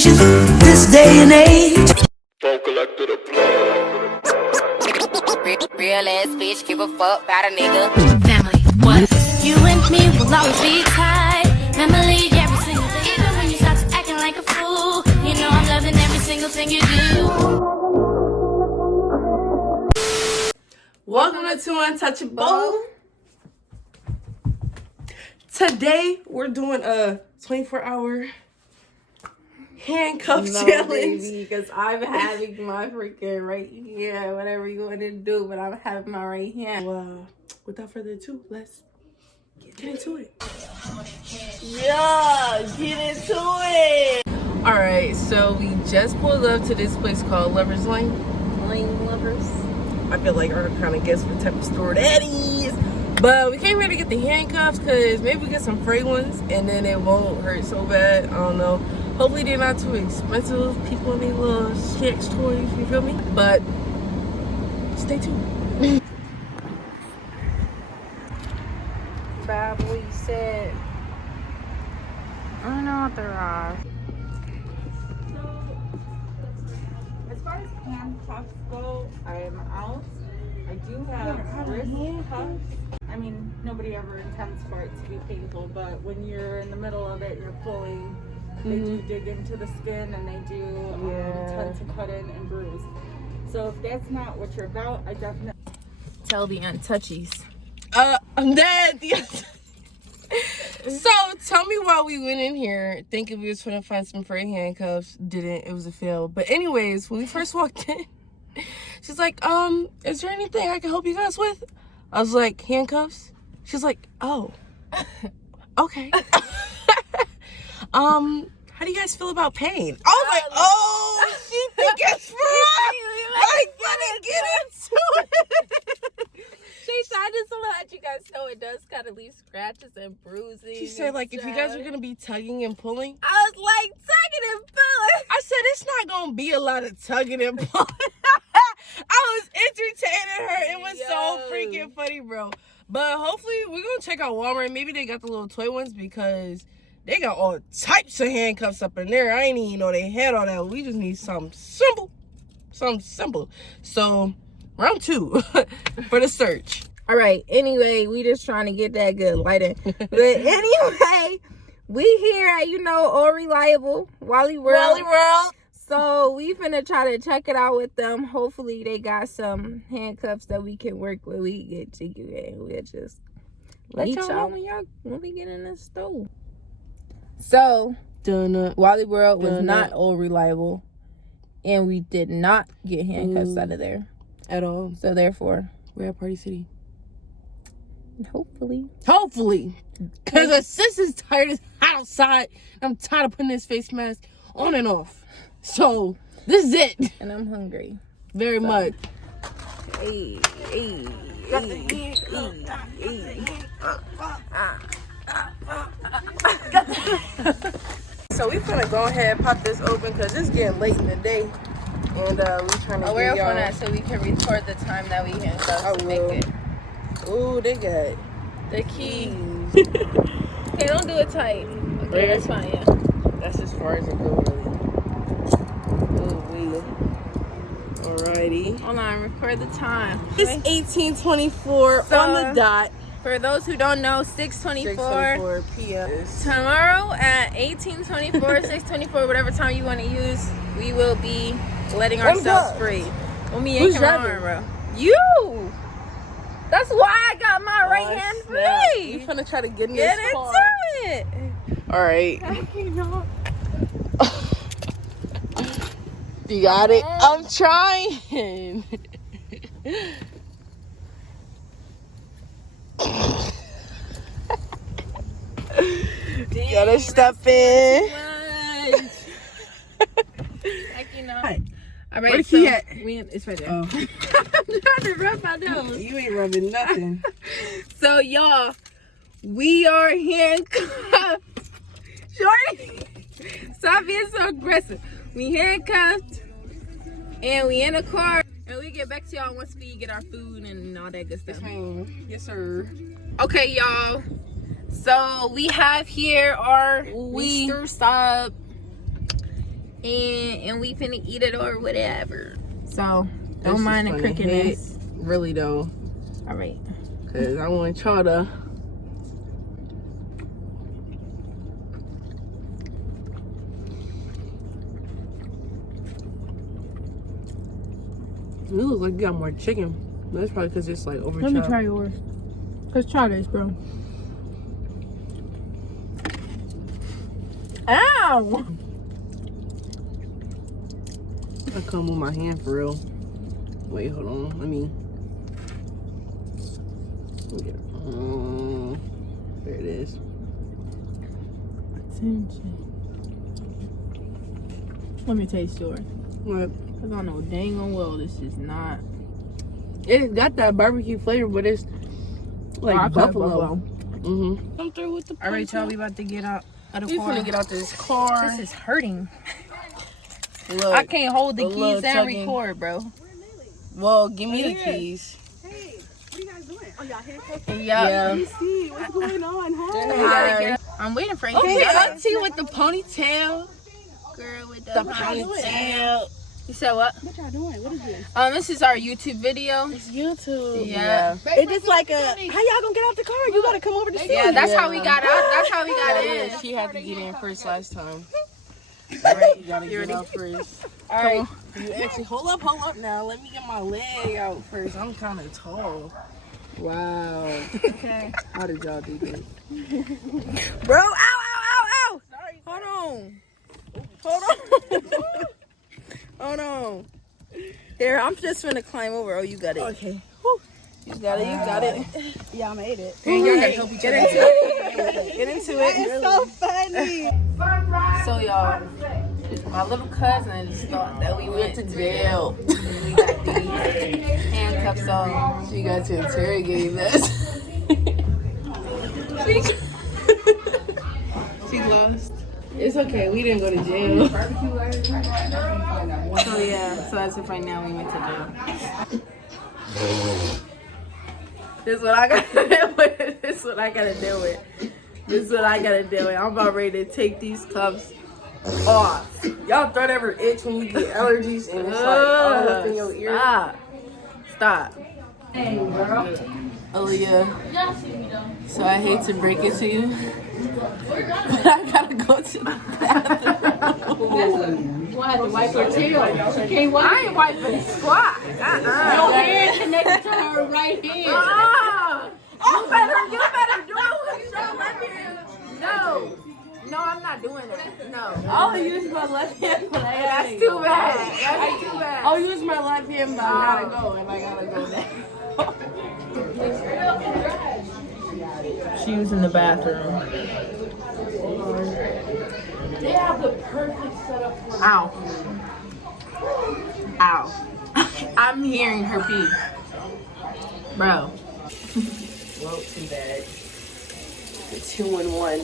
patience this day and age. Real ass bitch, give a fuck about a nigga. Family, what? You and me will always be tight. Family, every single day. Even when you start acting like a fool, you know I'm loving every single thing you do. Welcome to 2Untouchable. Today we're doing a 24-hour handcuff challenge. Because I'm having my freaking right here, whatever you want to do, but I'm having my right hand. Well, without further ado, let's get into it. Yeah, get into it. All right, so we just pulled up to this place called Lovers Lane. Lane lovers. I feel like I kind of guess what type of store that is. But we came here to get the handcuffs because maybe we get some free ones and then it won't hurt so bad. I don't know. Hopefully they're not too expensive. People need little sex toys, you feel me? But stay tuned. Bad boy said, I don't know what there are. As far as handcuffs go, I am out. I do have wrist cuffs. I mean, nobody ever intends for it to be painful, but when you're in the middle of it and you're pulling, they do dig into the skin and they do tend to cut in and bruise. So if that's not what you're about, I definitely Tell the untouchies. I'm dead. So tell me why we went in here thinking we was trying to find some free handcuffs. Didn't. It was a fail. But anyways, when we first walked in, she's like, is there anything I can help you guys with? I was like, handcuffs? She's like, oh, okay. How do you guys feel about pain? I was like, oh, she think it's for us. Like, gotta get into it. I just want to let you guys know it does kind of leave scratches and bruising. She said, like, if you guys are gonna be tugging and pulling. I was like, tugging and pulling. I said, it's not gonna be a lot of tugging and pulling. I was entertaining her. It was so freaking funny, bro. But hopefully, we're gonna check out Walmart. Maybe they got the little toy ones because they got all types of handcuffs up in there. I ain't even know they had all that. We just need something simple. Something simple. So, round 2 for the search. All right, anyway, we just trying to get that good lighting. But anyway, we here at, All Reliable, Wally World. So we finna try to check it out with them. Hopefully they got some handcuffs that we can work with. We get to you and we'll just let y'all know when we get in the store. So Wally World was not All Reliable, and we did not get handcuffs out of there At all. So therefore, we're at Party City. Hopefully. Because a sis is tired as hot outside. I'm tired of putting this face mask on and off. So, this is it. And I'm hungry. Very much. So, we're going to go ahead and pop this open because it's getting late in the day. And we're trying to we're on that so we can record the time that we handcuffs to make it. Ooh, they got the keys. Okay, don't do it tight. Okay, that's fine, yeah. That's as far as it goes, really. Ooh, alrighty. Hold on, record the time. It's 18:24 on the dot. For those who don't know, 6:24 p.m. Tomorrow at 18:24, 6:24, whatever time you want to use, we will be letting ourselves free. Well, me and Cameron, bro. You! That's why I got my right hand free. You finna try to get in this car. Get into it. All right. You got it? I'm trying. Gotta step in. All right, where's so he at? It's right there. Oh. I'm trying to rub my nose. You ain't rubbing nothing. So, y'all, we are handcuffed. Shorty, stop being so aggressive. We handcuffed, and we in a car, and we get back to y'all once we get our food and all that good stuff. Yes, sir. Okay, y'all. So we have here our Easter sub. and we finna eat it or whatever. So don't mind the crickiness. Really though. All right. Cause I want y'all to. It looks like you got more chicken. But that's probably because it's like over. Let me try yours. Let's try this, bro. Ow! I come with my hand for real. Wait, hold on. Let me get it. There it is. Attention. Let me taste yours. What? Cause I know dang on well this is not. It got that barbecue flavor, but it's like buffalo. Mm-hmm. Come through with the. All right, y'all. We about to get out of the We car. finna get out this car. This is hurting. Look, I can't hold the a little keys and tugging. record, bro. Well, give me the keys. Hey, what are you guys doing? Oh, y'all handcuffed? Yeah. Let me see. What's going on? Hi. I'm waiting for you. Okay, auntie with the ponytail. Girl with The ponytail. You said what? What y'all doing? What is this? This is our YouTube video. It's YouTube. Yeah. It's just like a, how y'all gonna get out the car? You gotta come over to see. Yeah, that's how we got out. That's how we got Yeah, in. she had to get in first last time. Alright, you gotta get out first. Alright. You actually hold up now. Let me get my leg out first. I'm kind of tall. Wow. Okay. How did y'all do this? Bro, ow. Sorry. Hold on. Here, I'm just finna climb over. Oh, you got it. Okay. You got it. Y'all made it. Y'all gotta help each other. Get into it. It's so funny. So, y'all, my little cousins thought that we went to jail. We got these handcuffs on. She got to interrogate us. She lost. It's okay. We didn't go to jail. So, yeah. So, as of right now, we went to jail. This is what I gotta deal with. I'm about ready to take these cuffs off. Y'all throat ever itch when you get allergies and it's like all up in your ear? Stop. Hey, girl. Aaliyah. So I hate to break it to you, but I gotta go to the bathroom. Why to wipe her tail? She can't wipe. I ain't wiping squat. Her hand connected to her right hand. You better do it. No, I'm not doing that. No. I'll use my left hand, but That's too bad. I'll use my left hand, but I gotta go, and I gotta go now. She was in the bathroom. They have the perfect setup for Ow. I'm hearing her pee. Bro. Well, too bad. The 2-in-1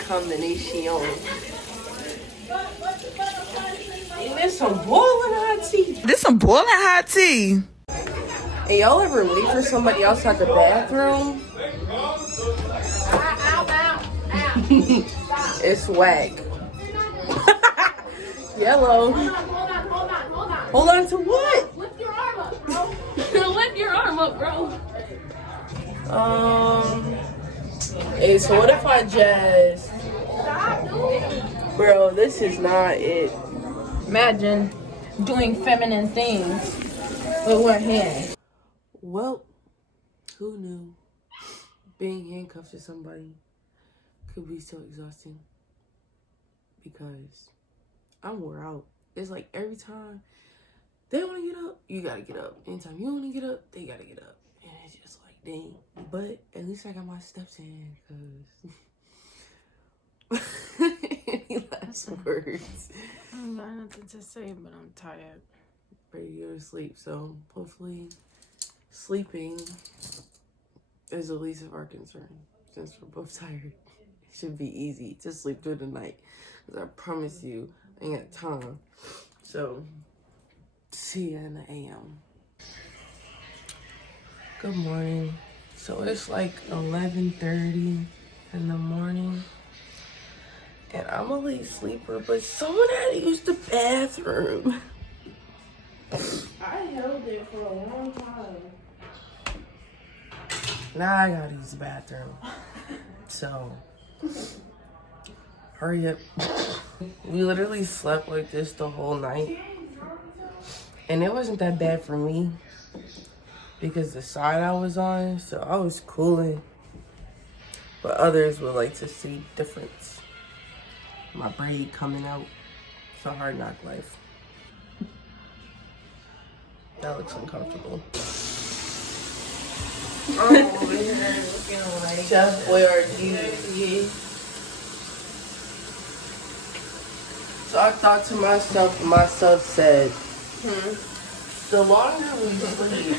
combination. And there's some boiling hot tea. This some boiling hot tea. And y'all ever wait for somebody else at the bathroom? It's whack. Yellow. Hold on to what? Lift your arm up, bro. Lift your arm up, bro. Hey, so what if I just... Bro, this is not it. Imagine doing feminine things with one hand. Well, who knew being handcuffed to somebody could be so exhausting? Because I'm wore out. It's like every time they want to get up, you gotta get up. Anytime you want to get up, they gotta get up. And it's just like, dang. But at least I got my steps in, because... Any last words? I don't got nothing to say, but I'm tired. Ready to go to sleep. So hopefully sleeping is the least of our concern. Since we're both tired, it should be easy to sleep through the night. Because I promise you, I ain't got time. So, see ya in the AM. Good morning. So it's like 11:30 in the morning. And I'm a late sleeper, but someone had to use the bathroom. I held it for a long time. Now I gotta use the bathroom. So, hurry up. We literally slept like this the whole night. And it wasn't that bad for me because the side I was on, so I was cooling. But others would like to see difference. My braid coming out. It's a hard knock life. That looks uncomfortable. I'm over here looking like Chef Boyardee. So I thought to myself said, the longer we sleep,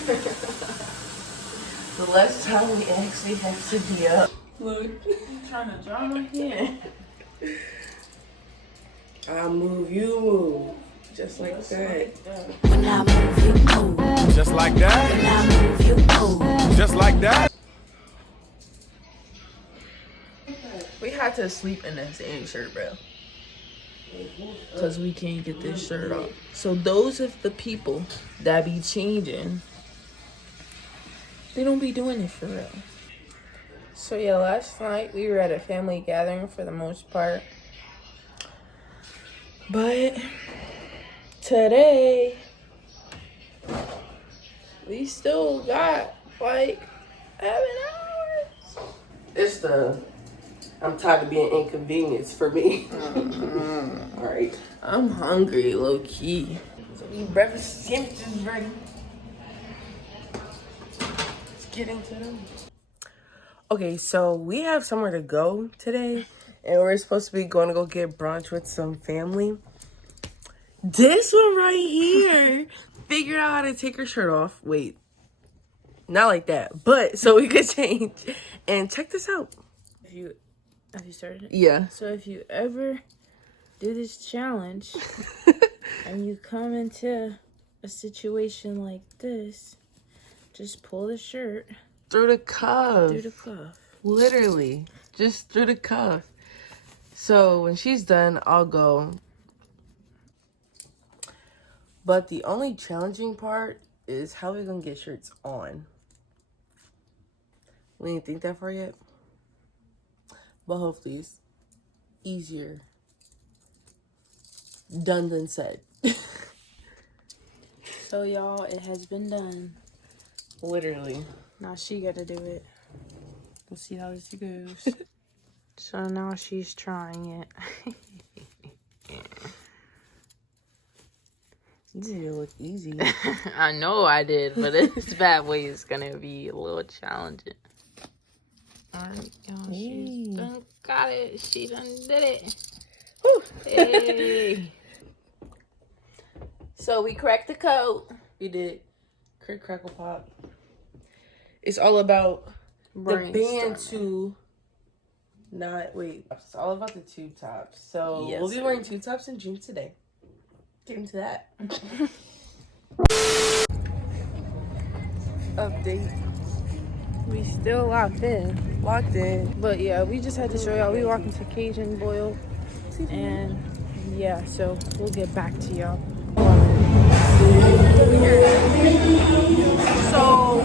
the less time we actually have to be up. Look, I'm trying to draw my hand. I move, you move. Just like that. When I move, you move. Just like that. When I move, you move. Just like that. We had to sleep in the same shirt, bro. Because we can't get this shirt off. So those of the people that be changing, they don't be doing it for real. So yeah, last night we were at a family gathering for the most part. But today we still got like 7 hours. It's I'm tired of being inconvenienced for me. Alright. I'm hungry, low key. So we breakfast sandwiches ready. Let's get into them. Okay, so we have somewhere to go today. And we're supposed to be going to go get brunch with some family. This one right here figured out how to take her shirt off. Wait. Not like that. But so we could change. And check this out. Have you started? Yeah. So if you ever do this challenge and you come into a situation like this, just pull the shirt Through the cuff. through the cuff. Literally. Just through the cuff. So when she's done, I'll go. But the only challenging part is how we're going to get shirts on. We didn't think that far yet. But hopefully it's easier done than said. So y'all, it has been done. Literally. Now she got to do it. We'll see how this goes. So now she's trying it. This is gonna look easy. I know I did, but this bad way is gonna be a little challenging. Alright, y'all, she's done got it. She done did it. Whew. Hey. So we cracked the code. We did Crick Crackle Pop. It's all about the band to not wait. It's all about the tube tops. So Yes, we'll be wearing tube tops in June today. Get into that. Update. We still locked in. Locked in. But yeah, we just had to show y'all. We walked into Cajun Boil. And yeah, so we'll get back to y'all. So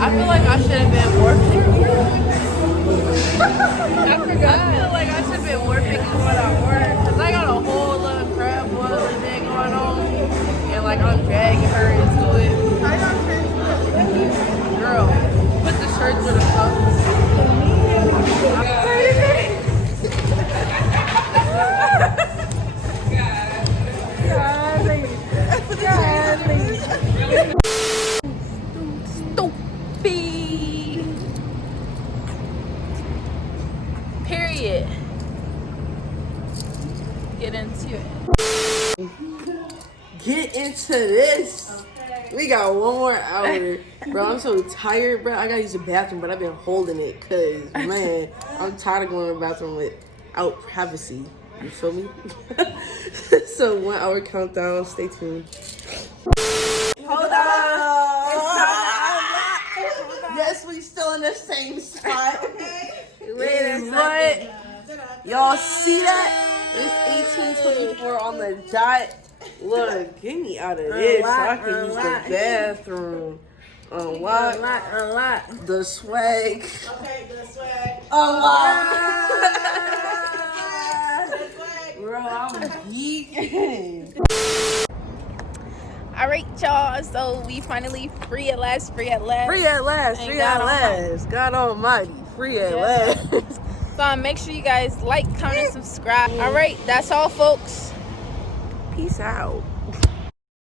I feel like I should have been more picky. I feel like I should have been more picky what I ordered. Because I got a whole little crab boiling thing going on. And like I'm dragging her into it. Girl, put the shirt through the cuffs. Period. Get into it. Get into this. We got 1 more hour. Bro, I'm so tired, bro. I gotta use the bathroom, but I've been holding it because, man, I'm tired of going to the bathroom without privacy. You feel me? So 1 hour countdown. Stay tuned. Hold on. Yes, we still in the same spot. Okay. What? Y'all see that? It's 1824 on the dot. Look, get me out of this so I can use the bathroom. Unlock the swag. Okay, the swag. Unlock. Bro, I'm geeking. All right, y'all. So we finally free at last. Free at last. God almighty. Free at last. So make sure you guys like, comment, subscribe. All right, that's all, folks. Peace out.